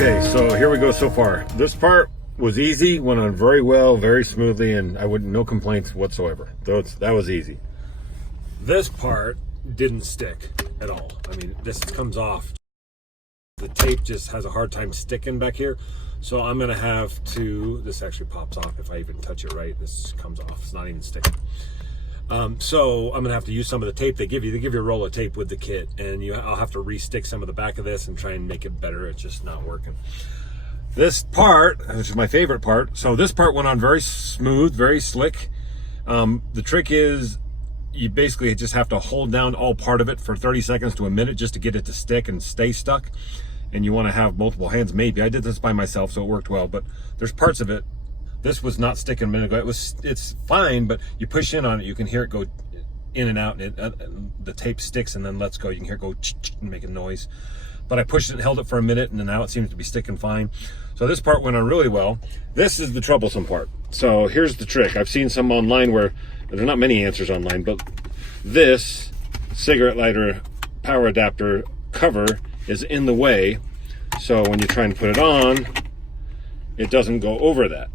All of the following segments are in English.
Okay, so here we go so far. This part was easy, went on very well, very smoothly, and I wouldn't, no complaints whatsoever. That was easy. This part didn't stick at all. I mean, this comes off. The tape just has a hard time sticking back here. So I'm gonna have to, this actually pops off if I even touch it right. This comes off, it's not even sticking. So I'm gonna have to use some of the tape they give you. They give you a roll of tape with the kit, and I'll have to re-stick some of the back of this and try and make it better. It's just not working. This part, which is my favorite part, so this part went on very smooth, very slick. The trick is you basically just have to hold down all part of it for 30 seconds to a minute just to get it to stick and stay stuck. And you want to have multiple hands, maybe. I did this by myself, so it worked well, but there's parts of it. This was not sticking a minute ago. It's fine, but you push in on it, you can hear it go in and out, and the tape sticks and then lets go. You can hear it go and make a noise. But I pushed it and held it for a minute, and then now it seems to be sticking fine. So this part went on really well. This is the troublesome part. So here's the trick. I've seen some online where, there's not many answers online, but this cigarette lighter power adapter cover is in the way. So when you try and put it on, it doesn't go over that.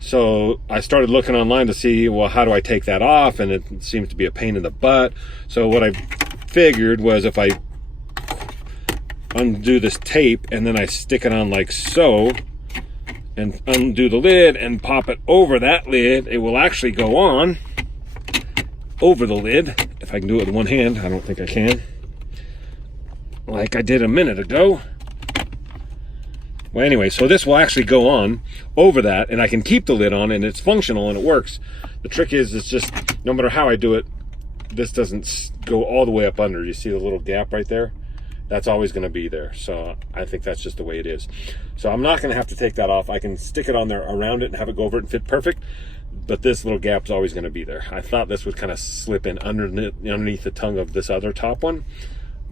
So I started looking online to see, well, how do I take that off? And it seems to be a pain in the butt. So what I figured was if I undo this tape and then I stick it on like so and undo the lid and pop it over that lid, it will actually go on over the lid. If I can do it with one hand, I don't think I can, like I did a minute ago. Well, anyway, so this will actually go on over that, and I can keep the lid on, and it's functional and it works. The trick is, it's just, no matter how I do it, this doesn't go all the way up under. You see the little gap right there? That's always going to be there. So I think that's just the way it is. So I'm not going to have to take that off. I can stick it on there around it and have it go over it and fit perfect. But this little gap's always going to be there. I thought this would kind of slip in underneath the tongue of this other top one,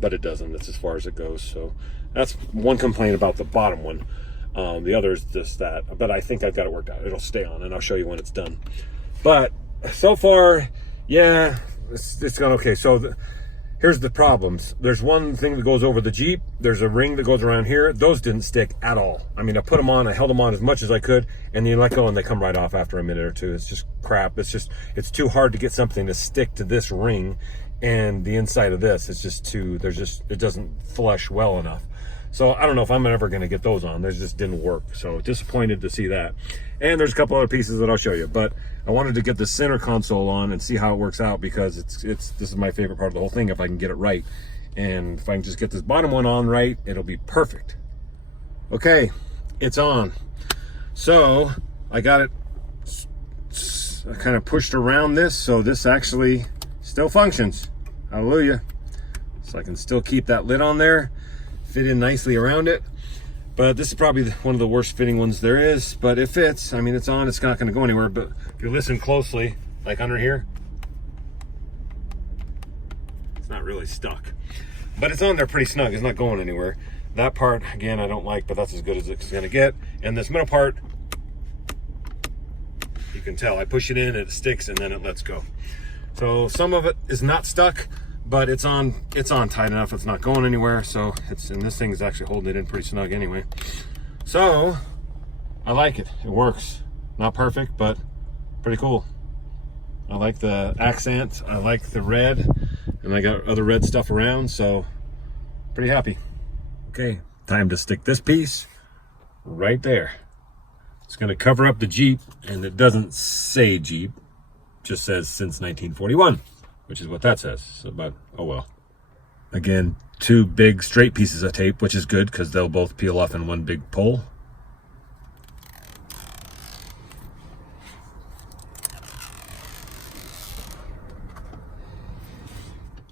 but it doesn't. That's as far as it goes. So that's one complaint about the bottom one. The other is just that, but I think I've got it worked out. It'll stay on, and I'll show you when it's done. But so far, yeah, it's gone okay. So here's the problems. There's one thing that goes over the Jeep. There's a ring that goes around here. Those didn't stick at all. I mean, I put them on, I held them on as much as I could, and then you let go and they come right off after a minute or two. It's just crap. It's too hard to get something to stick to this ring and the inside of this. It's just too, it doesn't flush well enough. So I don't know if I'm ever going to get those on. They just didn't work. So disappointed to see that. And there's a couple other pieces that I'll show you, but I wanted to get the center console on and see how it works out, because this is my favorite part of the whole thing, if I can get it right. And if I can just get this bottom one on right, it'll be perfect. Okay, it's on. So I got it, I kind of pushed around this, so this actually still functions. Hallelujah. So I can still keep that lid on there, fit in nicely around it. But this is probably one of the worst fitting ones there is, but it fits. I mean, it's on, it's not going to go anywhere. But if you listen closely, like under here, it's not really stuck, but it's on there pretty snug. It's not going anywhere. That part, again, I don't like, but that's as good as it's going to get. And this middle part, you can tell I push it in, it sticks, and then it lets go. So some of it is not stuck, but it's on tight enough. It's not going anywhere. So and this thing is actually holding it in pretty snug anyway. So I like it. It works. Not perfect, but pretty cool. I like the accent. I like the red, and I got other red stuff around, so pretty happy. Okay, time to stick this piece right there. It's going to cover up the Jeep, and it doesn't say Jeep, just says since 1941. Which is what that says. So, but oh well. Again, two big straight pieces of tape, which is good because they'll both peel off in one big pull.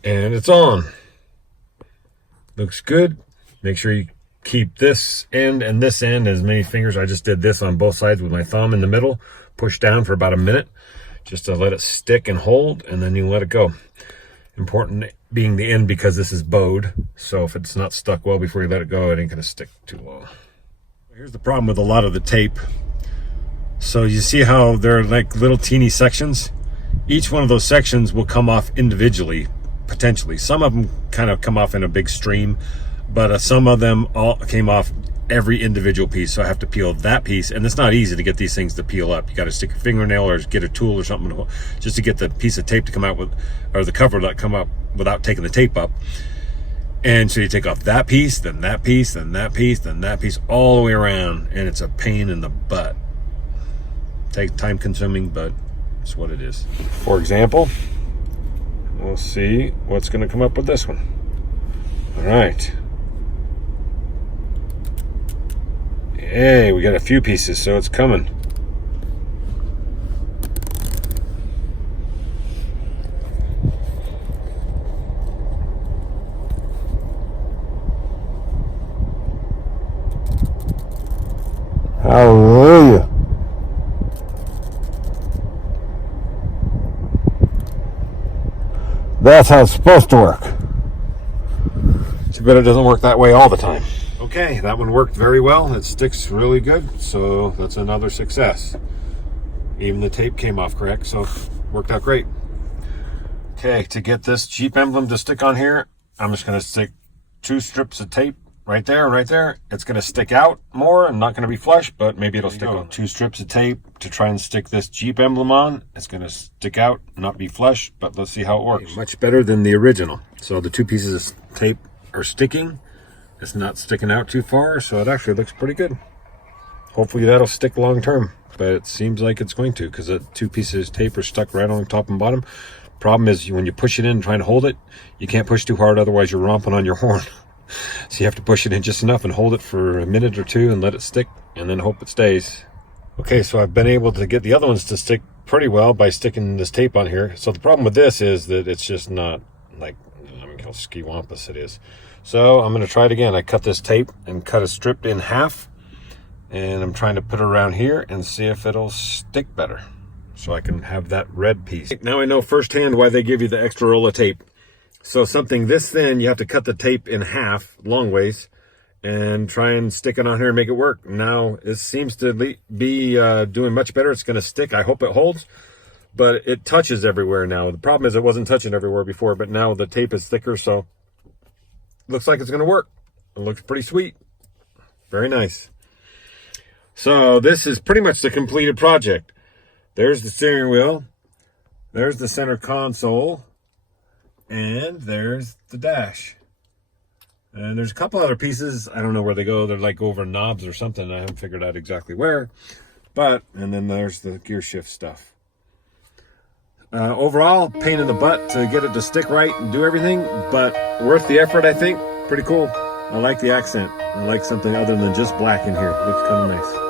And it's on. Looks good. Make sure you keep this end and this end as many fingers. I just did this on both sides with my thumb in the middle. Push down for about a minute, just to let it stick and hold, and then you let it go. Important being the end, because this is bowed, so if it's not stuck well before you let it go, it ain't gonna stick too well. Here's the problem with a lot of the tape. So you see how they're like little teeny sections? Each one of those sections will come off individually, potentially. Some of them kind of come off in a big stream. but some of them all came off every individual piece, so I have to peel that piece, and it's not easy to get these things to peel up. You got to stick your fingernail or get a tool or something just to get the piece of tape to come out with, or the cover to come up without taking the tape up. And so you take off that piece, then that piece, then that piece, then that piece, all the way around, and it's a pain in the butt. Time consuming, but it's what it is. For example, we'll see what's going to come up with this one. All right. Hey, we got a few pieces, so it's coming. Hallelujah. That's how it's supposed to work. Too bad it doesn't work that way all the time. Okay, that one worked very well. It sticks really good, so that's another success. Even the tape came off correct, so worked out great. Okay, to get this Jeep emblem to stick on here, I'm just going to stick 2 strips of tape right there, right there. It's going to stick out more and not going to be flush, but maybe it'll stick on. 2 strips of tape to try and stick this Jeep emblem on. It's going to stick out, not be flush, but let's see how it works. Much better than the original. So the 2 pieces of tape are sticking. It's not sticking out too far, so it actually looks pretty good. Hopefully that'll stick long term, but it seems like it's going to, because the 2 pieces of tape are stuck right on the top and bottom. Problem is, when you push it in trying to hold it, you can't push too hard, otherwise you're romping on your horn. So you have to push it in just enough and hold it for a minute or 2 and let it stick, and then hope it stays. Okay, so I've been able to get the other ones to stick pretty well by sticking this tape on here. So the problem with this is that it's just not like, I mean, how ski-wampus it is. So I'm going to try it again. I cut this tape and cut a strip in half, and I'm trying to put it around here and see if it'll stick better so I can have that red piece. Now I know firsthand why they give you the extra roll of tape. So something this thin, you have to cut the tape in half, long ways, and try and stick it on here and make it work. Now it seems to be doing much better. It's going to stick. I hope it holds, but it touches everywhere now. The problem is it wasn't touching everywhere before, but now the tape is thicker, so looks like it's going to work. It looks pretty sweet. Very nice. So this is pretty much the completed project. There's the steering wheel. There's the center console. And there's the dash. And there's a couple other pieces. I don't know where they go. They're like over knobs or something. I haven't figured out exactly where. And then there's the gear shift stuff. Overall, pain in the butt to get it to stick right and do everything, but worth the effort, I think. Pretty cool. I like the accent. I like something other than just black in here. It looks kind of nice.